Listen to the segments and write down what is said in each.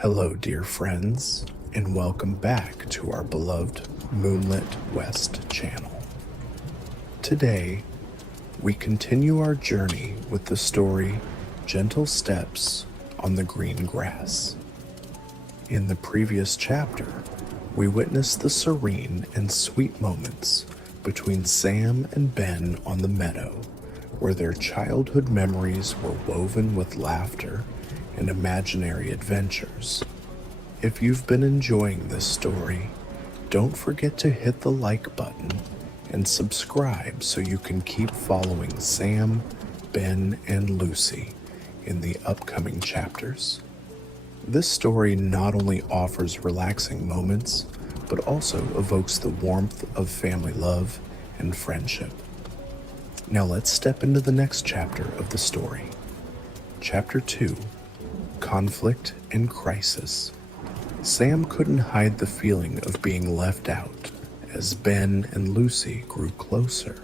Hello, dear friends, and welcome back to our beloved Moonlitwest channel. Today, we continue our journey with the story Gentle Steps on the Green Grass. In the previous chapter, we witnessed the serene and sweet moments between Sam and Ben on the meadow, where their childhood memories were woven with laughter and imaginary adventures. If you've been enjoying this story, don't forget to hit the like button and subscribe so you can keep following Sam, Ben, and Lucy in the upcoming chapters. This story not only offers relaxing moments, but also evokes the warmth of family love and friendship. Now let's step into the next chapter of the story. Chapter 2, Conflict and Crisis. Sam couldn't hide the feeling of being left out as Ben and Lucy grew closer.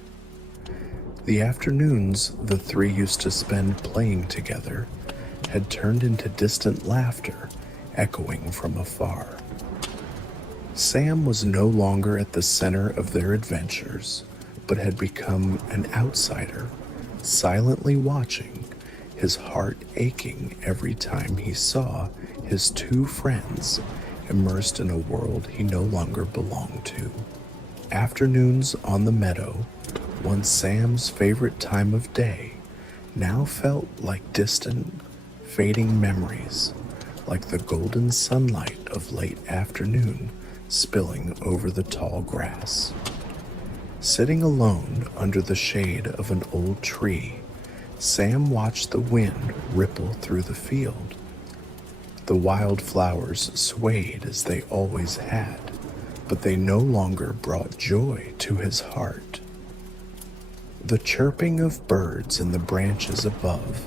The afternoons the three used to spend playing together had turned into distant laughter echoing from afar. Sam was no longer at the center of their adventures, but had become an outsider, silently watching, his heart aching every time he saw his two friends immersed in a world he no longer belonged to. Afternoons on the meadow, once Sam's favorite time of day, now felt like distant, fading memories, like the golden sunlight of late afternoon spilling over the tall grass. Sitting alone under the shade of an old tree, Sam watched the wind ripple through the field. The wildflowers swayed as they always had, but they no longer brought joy to his heart. The chirping of birds in the branches above,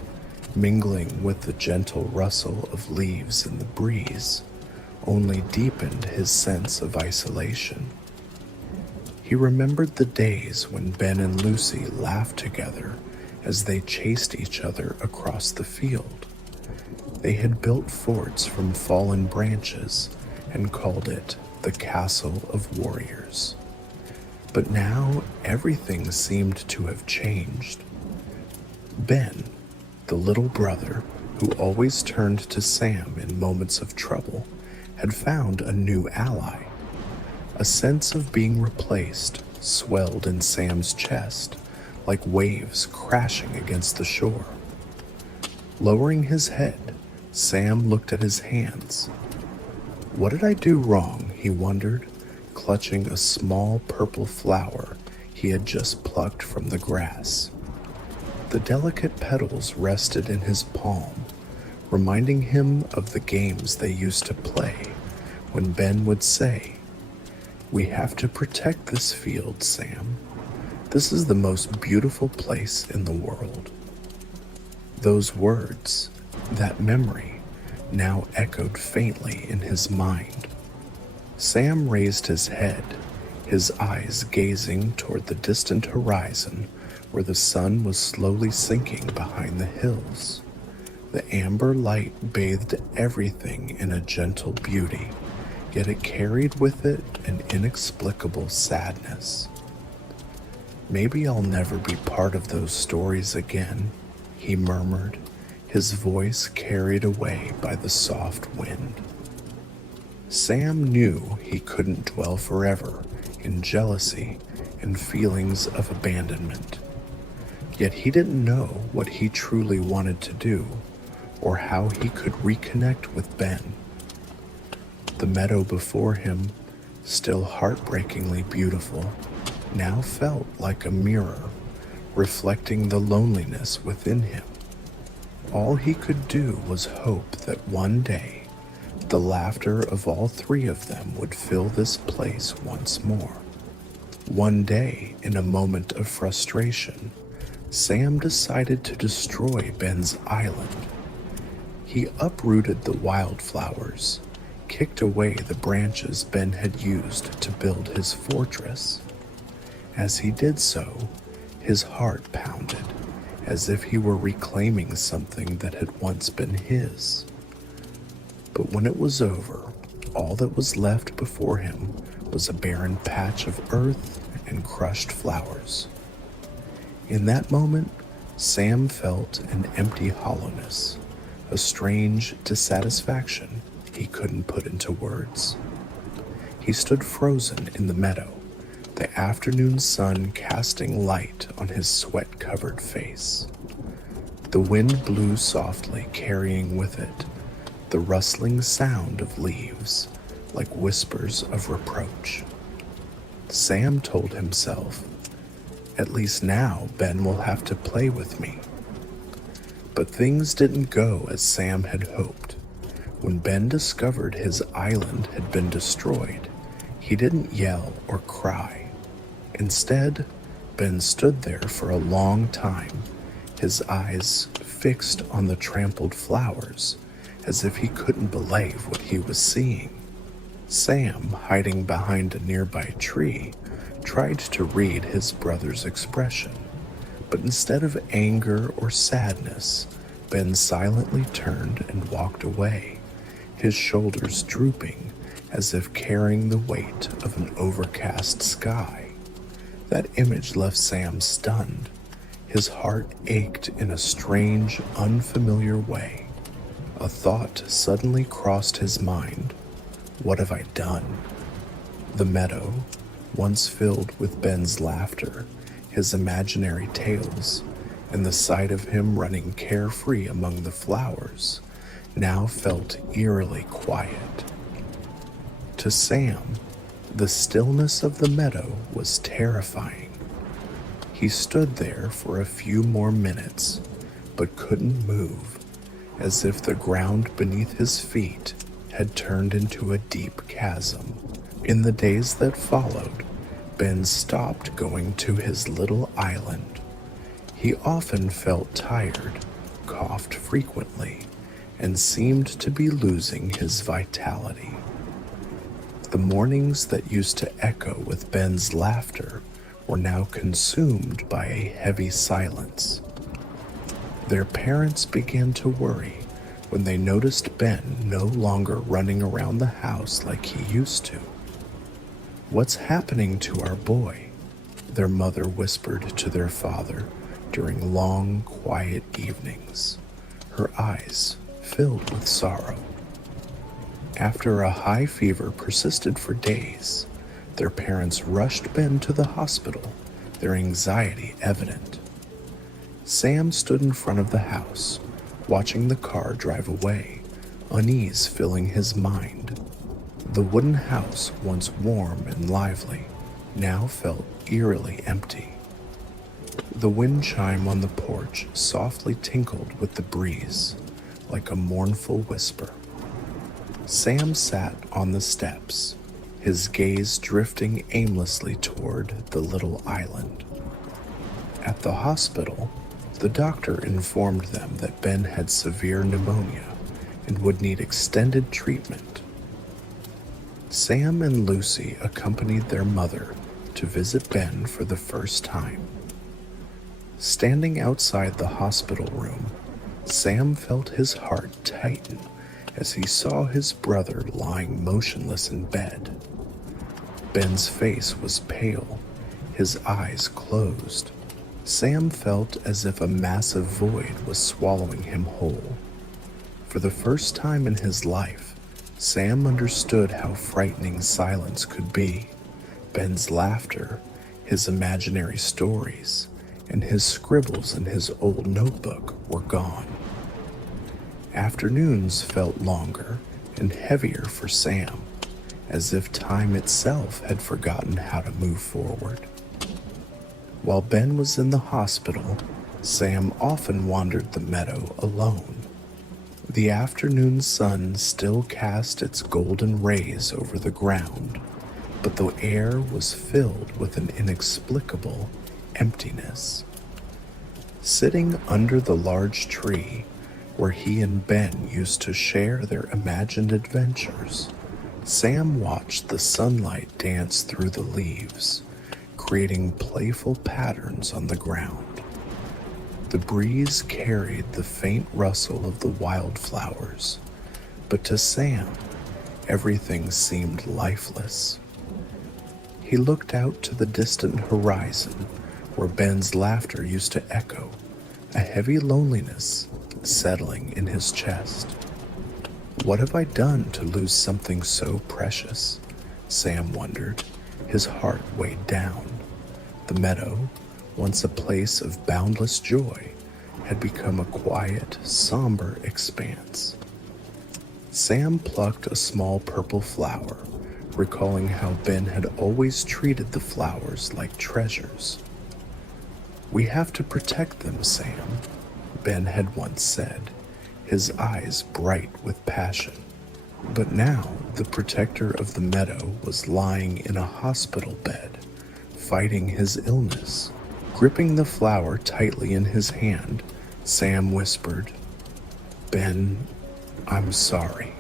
mingling with the gentle rustle of leaves in the breeze, only deepened his sense of isolation. He remembered the days when Ben and Lucy laughed together as they chased each other across the field. They had built forts from fallen branches and called it the Castle of Warriors. But now everything seemed to have changed. Ben, the little brother who always turned to Sam in moments of trouble, had found a new ally. A sense of being replaced swelled in Sam's chest, like waves crashing against the shore. Lowering his head, Sam looked at his hands. What did I do wrong, he wondered, clutching a small purple flower he had just plucked from the grass. The delicate petals rested in his palm, reminding him of the games they used to play when Ben would say, "We have to protect this field, Sam. This is the most beautiful place in the world." Those words, that memory, now echoed faintly in his mind. Sam raised his head, his eyes gazing toward the distant horizon where the sun was slowly sinking behind the hills. The amber light bathed everything in a gentle beauty, yet it carried with it an inexplicable sadness. Maybe I'll never be part of those stories again, he murmured, his voice carried away by the soft wind. Sam knew he couldn't dwell forever in jealousy and feelings of abandonment. Yet he didn't know what he truly wanted to do or how he could reconnect with Ben. The meadow before him, still heartbreakingly beautiful, now felt like a mirror, reflecting the loneliness within him. All he could do was hope that one day, the laughter of all three of them would fill this place once more. One day, in a moment of frustration, Sam decided to destroy Ben's island. He uprooted the wildflowers, kicked away the branches Ben had used to build his fortress. As he did so, his heart pounded, as if he were reclaiming something that had once been his. But when it was over, all that was left before him was a barren patch of earth and crushed flowers. In that moment, Sam felt an empty hollowness, a strange dissatisfaction he couldn't put into words. He stood frozen in the meadow, the afternoon sun casting light on his sweat-covered face. The wind blew softly, carrying with it the rustling sound of leaves, like whispers of reproach. Sam told himself, "At least now Ben will have to play with me." But things didn't go as Sam had hoped. When Ben discovered his island had been destroyed, he didn't yell or cry. Instead, Ben stood there for a long time, his eyes fixed on the trampled flowers, as if he couldn't believe what he was seeing. Sam, hiding behind a nearby tree, tried to read his brother's expression, but instead of anger or sadness, Ben silently turned and walked away, his shoulders drooping as if carrying the weight of an overcast sky. That image left Sam stunned. His heart ached in a strange, unfamiliar way. A thought suddenly crossed his mind. What have I done? The meadow, once filled with Ben's laughter, his imaginary tales, and the sight of him running carefree among the flowers, now felt eerily quiet. To Sam, the stillness of the meadow was terrifying. He stood there for a few more minutes, but couldn't move, as if the ground beneath his feet had turned into a deep chasm. In the days that followed, Ben stopped going to his little island. He often felt tired, coughed frequently, and seemed to be losing his vitality. The mornings that used to echo with Ben's laughter were now consumed by a heavy silence. Their parents began to worry when they noticed Ben no longer running around the house like he used to. "What's happening to our boy?" their mother whispered to their father during long, quiet evenings, her eyes filled with sorrow. After a high fever persisted for days, their parents rushed Ben to the hospital, their anxiety evident. Sam stood in front of the house, watching the car drive away, unease filling his mind. The wooden house, once warm and lively, now felt eerily empty. The wind chime on the porch softly tinkled with the breeze, like a mournful whisper. Sam sat on the steps, his gaze drifting aimlessly toward the little island. At the hospital, the doctor informed them that Ben had severe pneumonia and would need extended treatment. Sam and Lucy accompanied their mother to visit Ben for the first time. Standing outside the hospital room, Sam felt his heart tighten as he saw his brother lying motionless in bed. Ben's face was pale, his eyes closed. Sam felt as if a massive void was swallowing him whole. For the first time in his life, Sam understood how frightening silence could be. Ben's laughter, his imaginary stories, and his scribbles in his old notebook were gone. Afternoons felt longer and heavier for Sam, as if time itself had forgotten how to move forward. While Ben was in the hospital, Sam often wandered the meadow alone. The afternoon sun still cast its golden rays over the ground, but the air was filled with an inexplicable emptiness. Sitting under the large tree where he and Ben used to share their imagined adventures, Sam watched the sunlight dance through the leaves, creating playful patterns on the ground. The breeze carried the faint rustle of the wildflowers, But to Sam, everything seemed lifeless. He looked out to the distant horizon where Ben's laughter used to echo, a heavy loneliness settling in his chest. What have I done to lose something so precious? Sam wondered, his heart weighed down. The meadow, once a place of boundless joy, had become a quiet, somber expanse. Sam plucked a small purple flower, recalling how Ben had always treated the flowers like treasures. "We have to protect them, Sam," Ben had once said, his eyes bright with passion. But now the protector of the meadow was lying in a hospital bed, fighting his illness. Gripping the flower tightly in his hand, Sam whispered, "Ben, I'm sorry."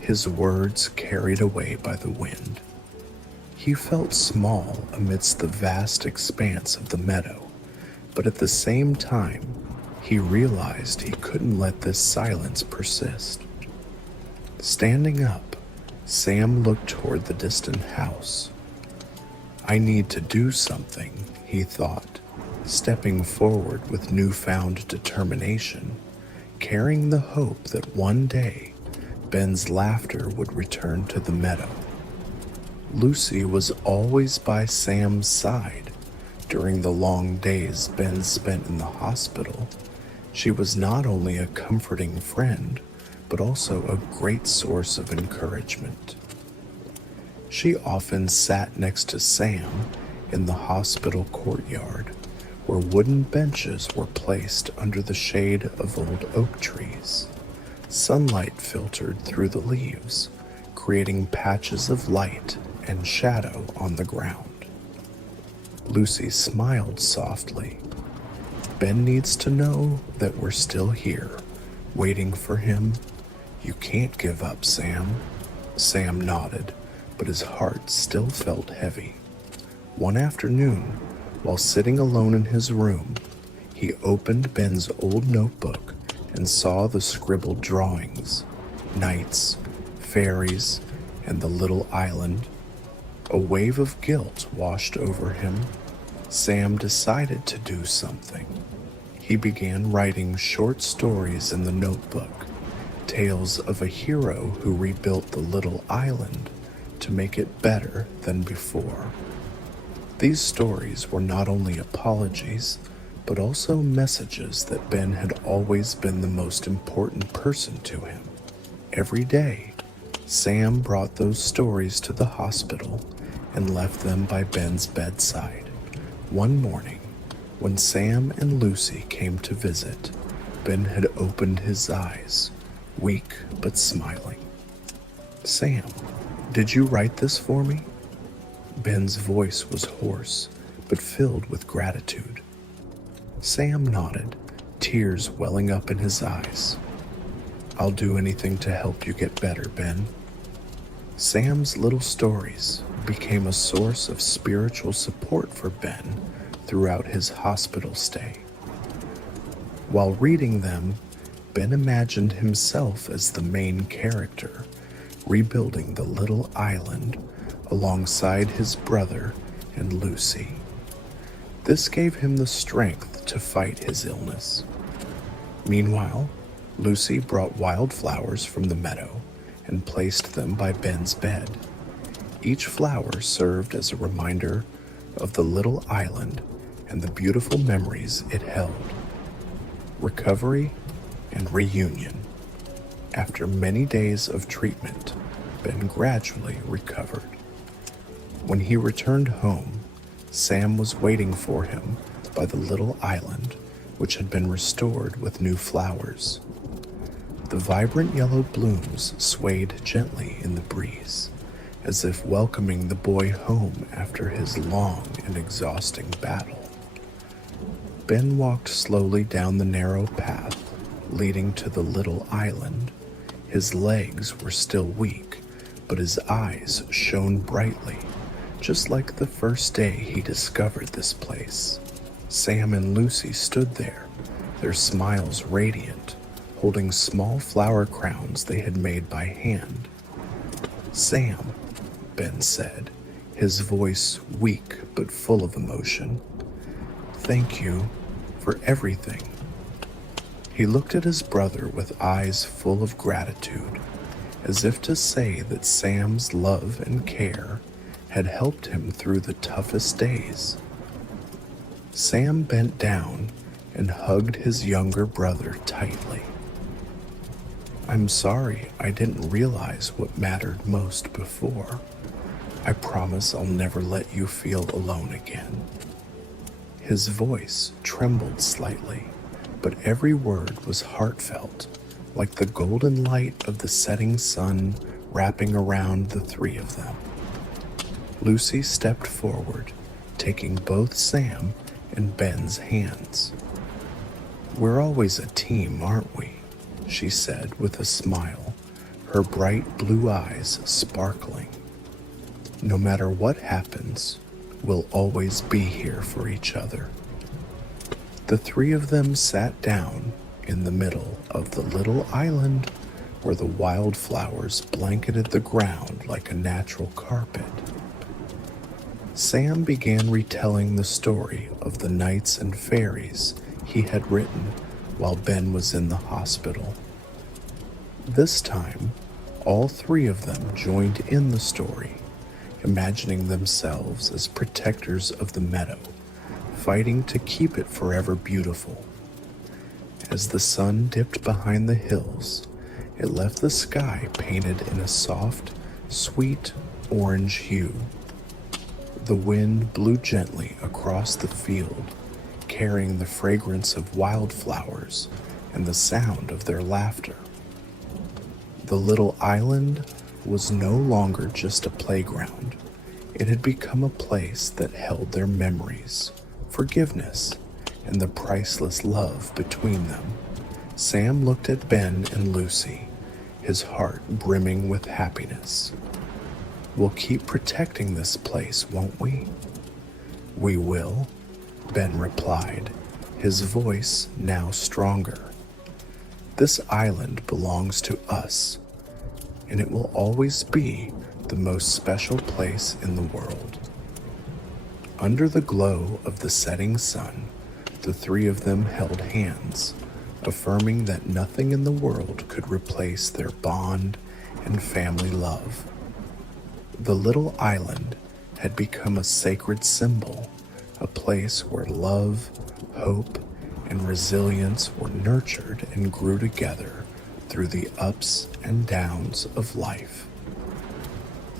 His words carried away by the wind. He felt small amidst the vast expanse of the meadow, but at the same time, he realized he couldn't let this silence persist. Standing up, Sam looked toward the distant house. "I need to do something," he thought, stepping forward with newfound determination, carrying the hope that one day Ben's laughter would return to the meadow. Lucy was always by Sam's side during the long days Ben spent in the hospital. She was not only a comforting friend, but also a great source of encouragement. She often sat next to Sam in the hospital courtyard, where wooden benches were placed under the shade of old oak trees. Sunlight filtered through the leaves, creating patches of light and shadow on the ground. Lucy smiled softly. "Ben needs to know that we're still here, waiting for him. You can't give up, Sam." Sam nodded, but his heart still felt heavy. One afternoon, while sitting alone in his room, he opened Ben's old notebook and saw the scribbled drawings, knights, fairies, and the little island. A wave of guilt washed over him. Sam decided to do something. He began writing short stories in the notebook, tales of a hero who rebuilt the little island to make it better than before. These stories were not only apologies, but also messages that Ben had always been the most important person to him. Every day, Sam brought those stories to the hospital and left them by Ben's bedside. One morning, when Sam and Lucy came to visit, Ben had opened his eyes, weak but smiling. "Sam, did you write this for me?" Ben's voice was hoarse, but filled with gratitude. Sam nodded, tears welling up in his eyes. "I'll do anything to help you get better, Ben." Sam's little stories became a source of spiritual support for Ben throughout his hospital stay. While reading them, Ben imagined himself as the main character, rebuilding the little island alongside his brother and Lucy. This gave him the strength to fight his illness. Meanwhile, Lucy brought wildflowers from the meadow and placed them by Ben's bed. Each flower served as a reminder of the little island and the beautiful memories it held. Recovery and reunion. After many days of treatment, Ben gradually recovered. When he returned home, Sam was waiting for him by the little island, which had been restored with new flowers. The vibrant yellow blooms swayed gently in the breeze, as if welcoming the boy home after his long and exhausting battle. Ben walked slowly down the narrow path leading to the little island. His legs were still weak, but his eyes shone brightly, just like the first day he discovered this place. Sam and Lucy stood there, their smiles radiant, holding small flower crowns they had made by hand. "Sam," Ben said, his voice weak but full of emotion. "Thank you for everything." He looked at his brother with eyes full of gratitude, as if to say that Sam's love and care had helped him through the toughest days. Sam bent down and hugged his younger brother tightly. "I'm sorry I didn't realize what mattered most before. I promise I'll never let you feel alone again." His voice trembled slightly, but every word was heartfelt, like the golden light of the setting sun wrapping around the three of them. Lucy stepped forward, taking both Sam and Ben's hands. "We're always a team, aren't we?" she said with a smile, her bright blue eyes sparkling. "No matter what happens, we'll always be here for each other." The three of them sat down in the middle of the little island where the wildflowers blanketed the ground like a natural carpet. Sam began retelling the story of the knights and fairies he had written while Ben was in the hospital. This time, all three of them joined in the story, imagining themselves as protectors of the meadow, fighting to keep it forever beautiful. As the sun dipped behind the hills, it left the sky painted in a soft, sweet orange hue. The wind blew gently across the field, carrying the fragrance of wildflowers and the sound of their laughter. The little island was no longer just a playground. It had become a place that held their memories, forgiveness, and the priceless love between them. Sam looked at Ben and Lucy, his heart brimming with happiness. "We'll keep protecting this place, won't we?" "We will," Ben replied, his voice now stronger. "This island belongs to us, and it will always be the most special place in the world." Under the glow of the setting sun, the three of them held hands, affirming that nothing in the world could replace their bond and family love. The little island had become a sacred symbol, a place where love, hope, and resilience were nurtured and grew together through the ups and downs of life.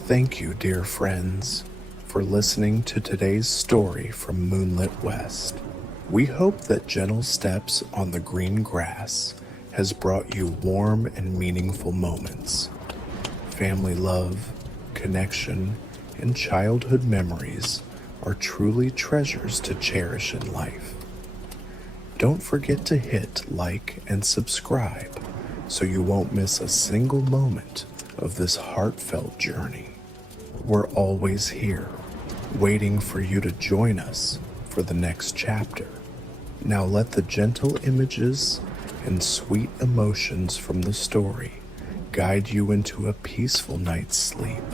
Thank you, dear friends, for listening to today's story from Moonlitwest. We hope that gentle steps on the green grass has brought you warm and meaningful moments. Family love, connection, and childhood memories are truly treasures to cherish in life. Don't forget to hit like and subscribe so you won't miss a single moment of this heartfelt journey. We're always here, waiting for you to join us for the next chapter. Now let the gentle images and sweet emotions from the story guide you into a peaceful night's sleep.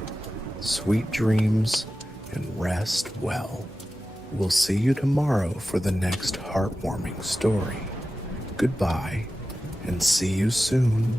Sweet dreams and rest well. We'll see you tomorrow for the next heartwarming story. Goodbye, and see you soon.